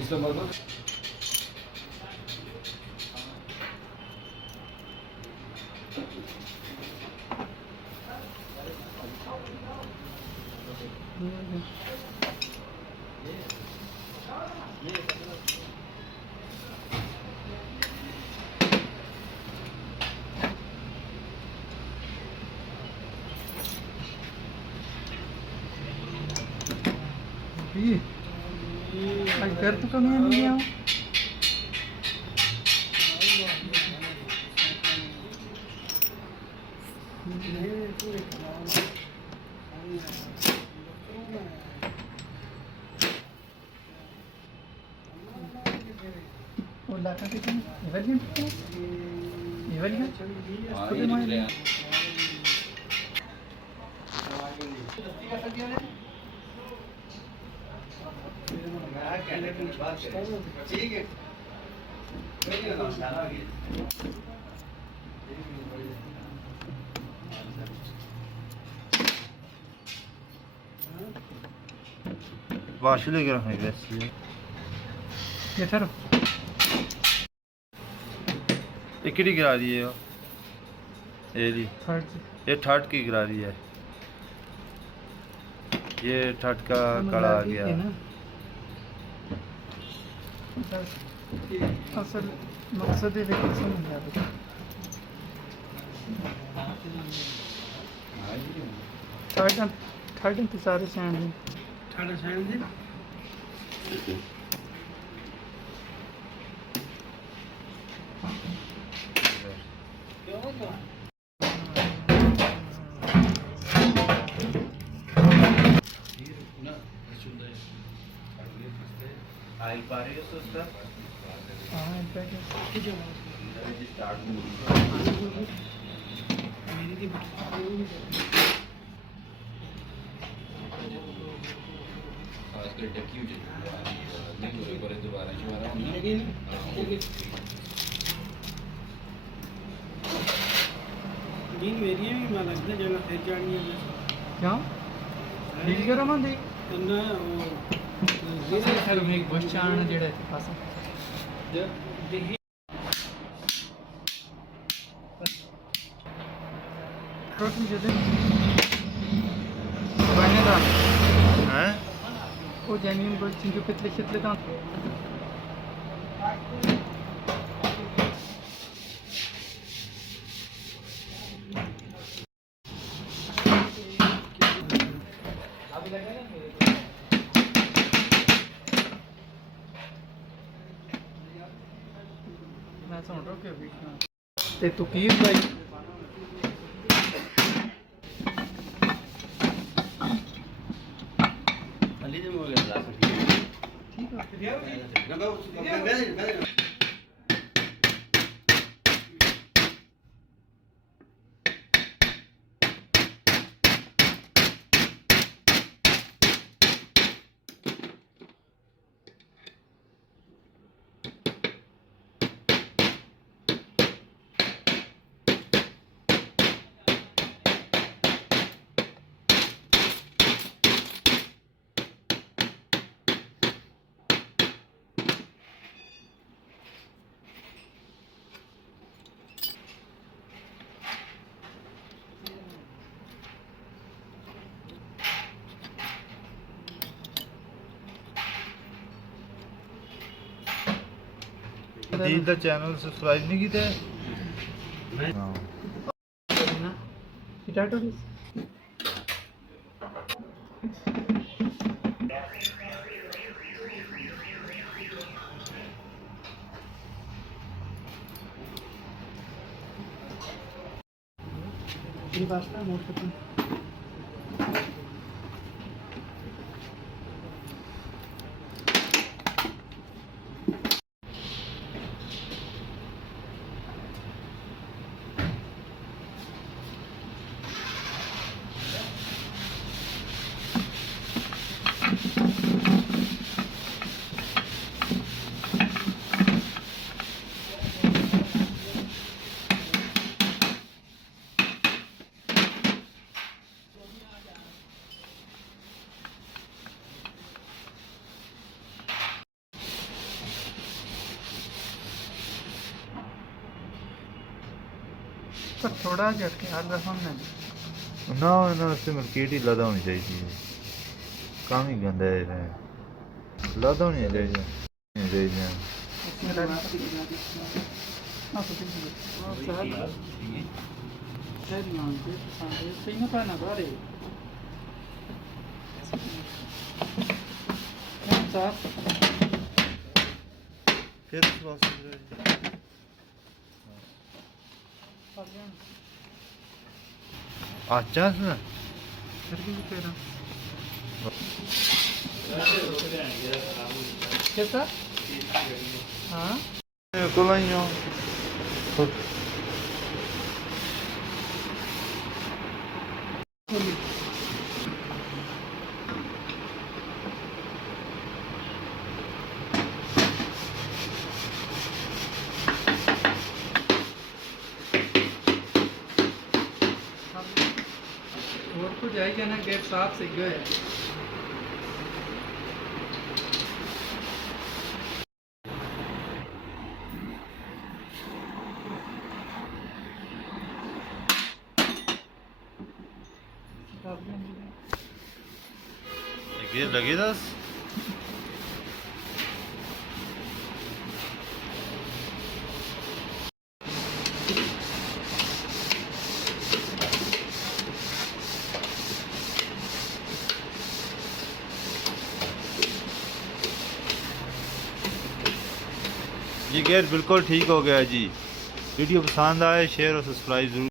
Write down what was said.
इसका मतलब घर तो कमी नहीं गया हूँ ओला का कितने इवलियन इवलियन खुद में ठीक है Başıyla görmek besliyor. yeter o. इकड़ी गिरा रही है ये थर्ड ये थर्ड की गिरा रही है। ये थर्ड का कड़ा आ गया। असल मकसद है वैकेशन नहीं है थर्ड तो सारे सैंड हैं थर्ड सैंड हैं आई पा रही है उसका हाँ इनफैक्ट स्टार्ट मेरी थी आजकल टेक्यूज नहीं हो रही दोबारा दोबारा डील मेरी है मैं लगता है जगह फिर जानी है क्या डील करो मैं दे ना वो सर में एक बस चाण जेड़ा इत्थे पास रोटी जदे बने दा हैं वो जेन्युइन बस चिंटू पिछले क्षेत्र का मैं सुन रहा हूँ कि ते तू की भाई अली जी हो गया ठीक है जी दा चैनल सब्सक्राइब नहीं कीते हां ना पोटैटो ये पास्ता नोट करते हैं पर थोड़ा झटके हर दफा में ना ਇਹਨਾਂ ਵਾਸਤੇ ਮਾਰਕੀਟ ਹੀ ਲਾਦਾ ਹੋਣੀ ਚਾਹੀਦੀ ਹੈ ਕੰਮ ਹੀ ਗੰਦਾ ਹੈ ਲਾਦਾ ਹੋਣੀ ਚਾਹੀਦੀ ਹੈ ਫਿਰ ਉਸ ਵਾਸਤੇ अच्छा ना कैसा हाँ को लाइयो और तो जाएगा ना गेट साफ से गए लगे दस जी गेयर बिल्कुल ठीक हो गया जी। वीडियो पसंद आए शेयर और सब्सक्राइब जरूर